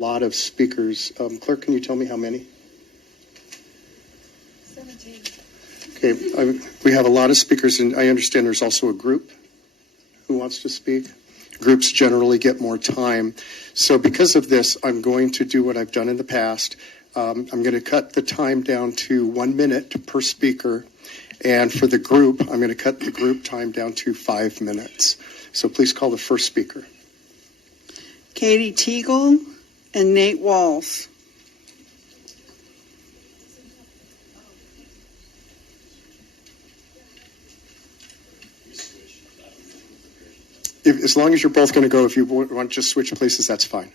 lot of speakers. Clerk, can you tell me how many? 17. Okay, we have a lot of speakers, and I understand there's also a group who wants to speak. Groups generally get more time. So because of this, I'm going to do what I've done in the past. I'm going to cut the time down to 1 minute per speaker. And for the group, I'm going to cut the group time down to 5 minutes. So please call the first speaker. Katie Teagle and Nate Walls. As long as you're both going to go, if you want to just switch places, that's fine.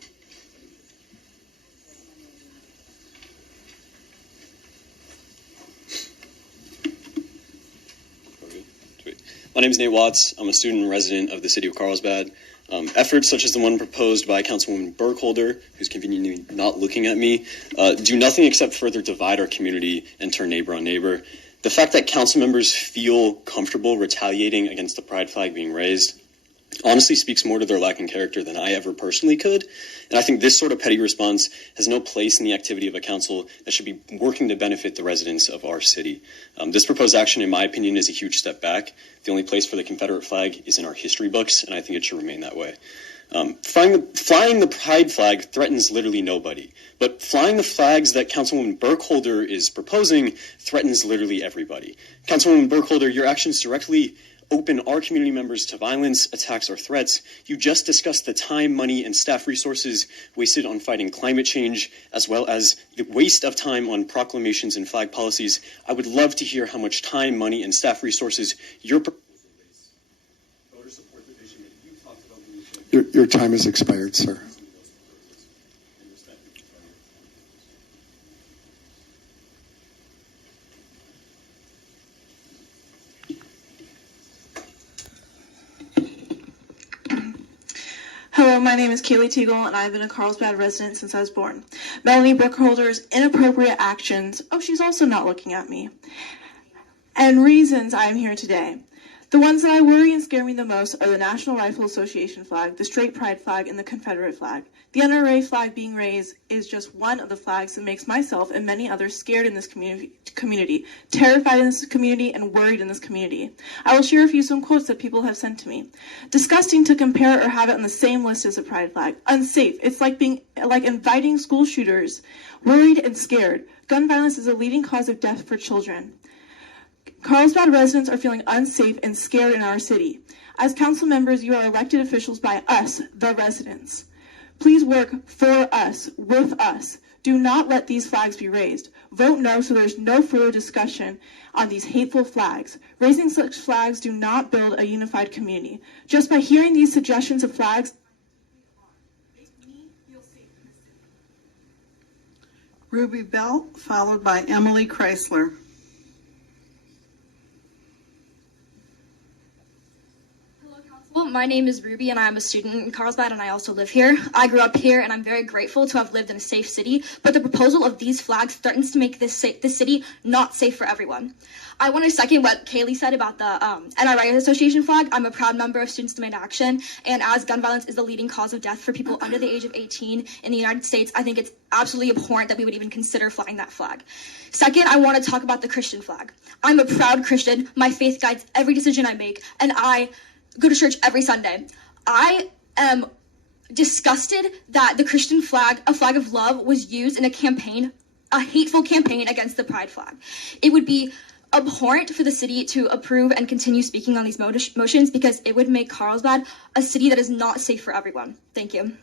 My name is Nate Watts. I'm a student and resident of the city of Carlsbad. Efforts such as the one proposed by Councilwoman Burkholder, who's conveniently not looking at me, do nothing except further divide our community and turn neighbor on neighbor. The fact that council members feel comfortable retaliating against the pride flag being raised honestly speaks more to their lack in character than I ever personally could. And I think this sort of petty response has no place in the activity of a council that should be working to benefit the residents of our city. This proposed action, in my opinion, is a huge step back. The only place for the Confederate flag is in our history books, and I think it should remain that way. Flying the pride flag threatens literally nobody, but flying the flags that Councilwoman Burkholder is proposing threatens literally everybody. Councilwoman Burkholder, your actions directly open our community members to violence, attacks, or threats. You just discussed the time, money, and staff resources wasted on fighting climate change, as well as the waste of time on proclamations and flag policies. I would love to hear how much time, money, and staff resources you're voters support the vision that you talked about. Your time has expired, sir. Hello, my name is Kaylee Teagle, and I've been a Carlsbad resident since I was born. Melanie Burkholder's inappropriate actions, she's also not looking at me, and reasons I am here today. The ones that I worry and scare me the most are the National Rifle Association flag, the straight pride flag, and the Confederate flag. The NRA flag being raised is just one of the flags that makes myself and many others scared in this community, terrified in this community, and worried in this community. I will share some quotes that people have sent to me. Disgusting to compare or have it on the same list as a pride flag. Unsafe. It's like inviting school shooters. Worried and scared. Gun violence is a leading cause of death for children. Carlsbad residents are feeling unsafe and scared in our city. As council members, you are elected officials by us, the residents. Please work for us, with us. Do not let these flags be raised. Vote no so there's no further discussion on these hateful flags. Raising such flags do not build a unified community. Just by hearing these suggestions of flags, make me feel safe in this city. Ruby Bell, followed by Emily Chrysler. Well, my name is Ruby, and I'm a student in Carlsbad, and I also live here. I grew up here, and I'm very grateful to have lived in a safe city, but the proposal of these flags threatens to make this city not safe for everyone. I want to second what Kaylee said about the NRA Association flag. I'm a proud member of Students Demand Action, and as gun violence is the leading cause of death for people under the age of 18 in the United States, I think it's absolutely abhorrent that we would even consider flying that flag. Second, I want to talk about the Christian flag. I'm a proud Christian. My faith guides every decision I make, and I go to church every Sunday. I am disgusted that the Christian flag, a flag of love, was used in a campaign, a hateful campaign against the pride flag. It would be abhorrent for the city to approve and continue speaking on these motions because it would make Carlsbad a city that is not safe for everyone. Thank you.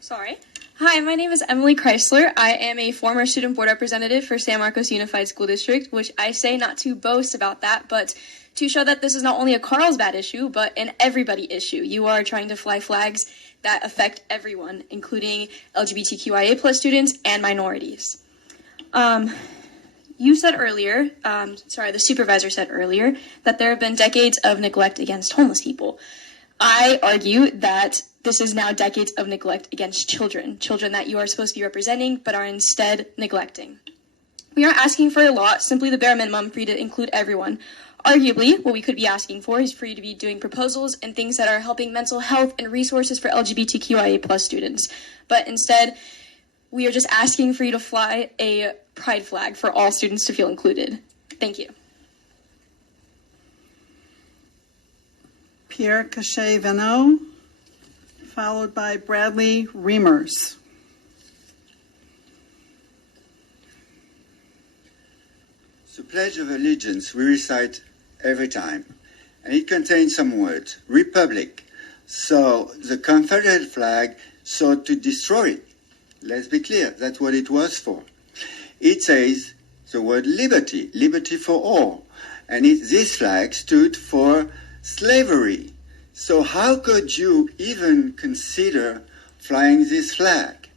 Sorry. Hi, my name is Emily Chrysler. I am a former student board representative for San Marcos Unified School District, which I say not to boast about that, but to show that this is not only a Carlsbad issue, but an everybody issue. You are trying to fly flags that affect everyone, including LGBTQIA plus students and minorities. You said earlier, the supervisor said earlier, that there have been decades of neglect against homeless people. I argue that this is now decades of neglect against children that you are supposed to be representing but are instead neglecting. We aren't asking for a lot, simply the bare minimum for you to include everyone. Arguably, what we could be asking for is for you to be doing proposals and things that are helping mental health and resources for LGBTQIA+ students. But instead, we are just asking for you to fly a pride flag for all students to feel included. Thank you. Pierre Cachet-Venot, followed by Bradley Reimers. The Pledge of Allegiance we recite every time, and it contains some words. Republic. So the Confederate flag sought to destroy it. Let's be clear, that's what it was for. It says the word liberty, liberty for all. And this flag stood for slavery. So how could you even consider flying this flag?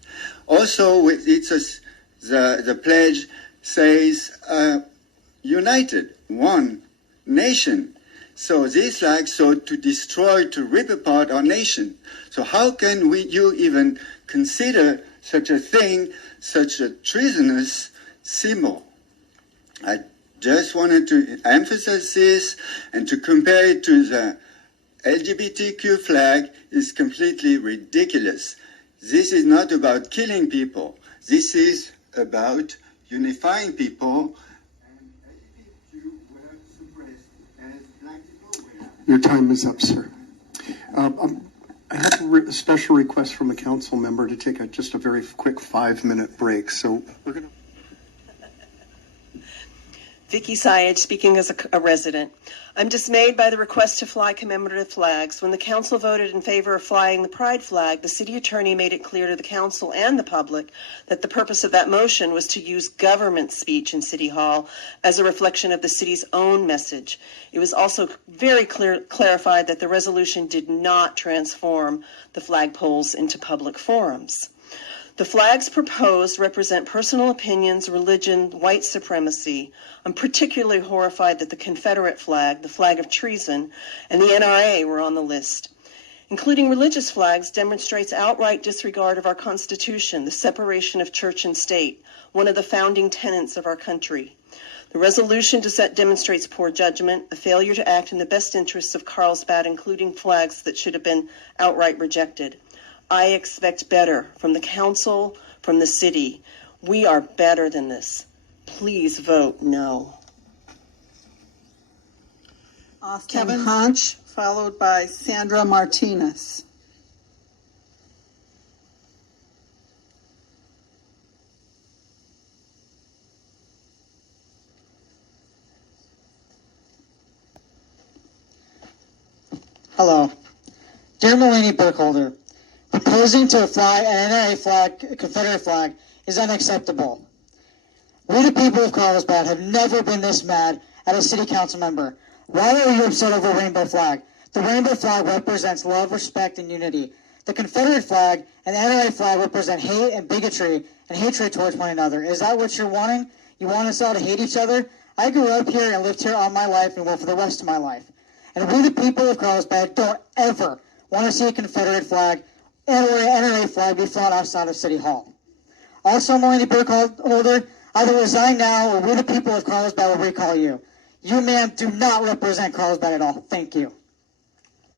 Also, the pledge says united, one nation. So this flag sought to destroy, to rip apart our nation. So how can you even consider such a thing, such a treasonous symbol? I just wanted to emphasize this, and to compare it to the LGBTQ flag is completely ridiculous. This is not about killing people. This is about unifying people. Your time is up, sir. I have a special request from a council member to take just a very quick 5-minute break. So we're going to. Vicky Syed, speaking as a resident. I'm dismayed by the request to fly commemorative flags. When the council voted in favor of flying the pride flag, the city attorney made it clear to the council and the public that the purpose of that motion was to use government speech in City Hall as a reflection of the city's own message. It was also very clarified that the resolution did not transform the flagpoles into public forums. The flags proposed represent personal opinions, religion, white supremacy. I'm particularly horrified that the Confederate flag, the flag of treason, and the NRA were on the list. Including religious flags demonstrates outright disregard of our Constitution, the separation of church and state, one of the founding tenets of our country. The resolution demonstrates poor judgment, a failure to act in the best interests of Carlsbad, including flags that should have been outright rejected. I expect better from the council, from the city. We are better than this. Please vote no. Kevin Hunch, followed by Sandra Martinez. Hello. Dear Melanie Burkholder, proposing to fly an NRA flag, a Confederate flag, is unacceptable. We, the people of Carlsbad, have never been this mad at a city council member. Why are you upset over a rainbow flag? The rainbow flag represents love, respect, and unity. The Confederate flag and the NRA flag represent hate and bigotry and hatred towards one another. Is that what you're wanting? You want us all to hate each other? I grew up here and lived here all my life and will for the rest of my life. And we, the people of Carlsbad, don't ever want to see a Confederate flag or an NRA flag be flown outside of City Hall. Also, Melanie Burkholder, either resign now or we, the people of Carlsbad, will recall you. You, ma'am, do not represent Carlsbad at all. Thank you.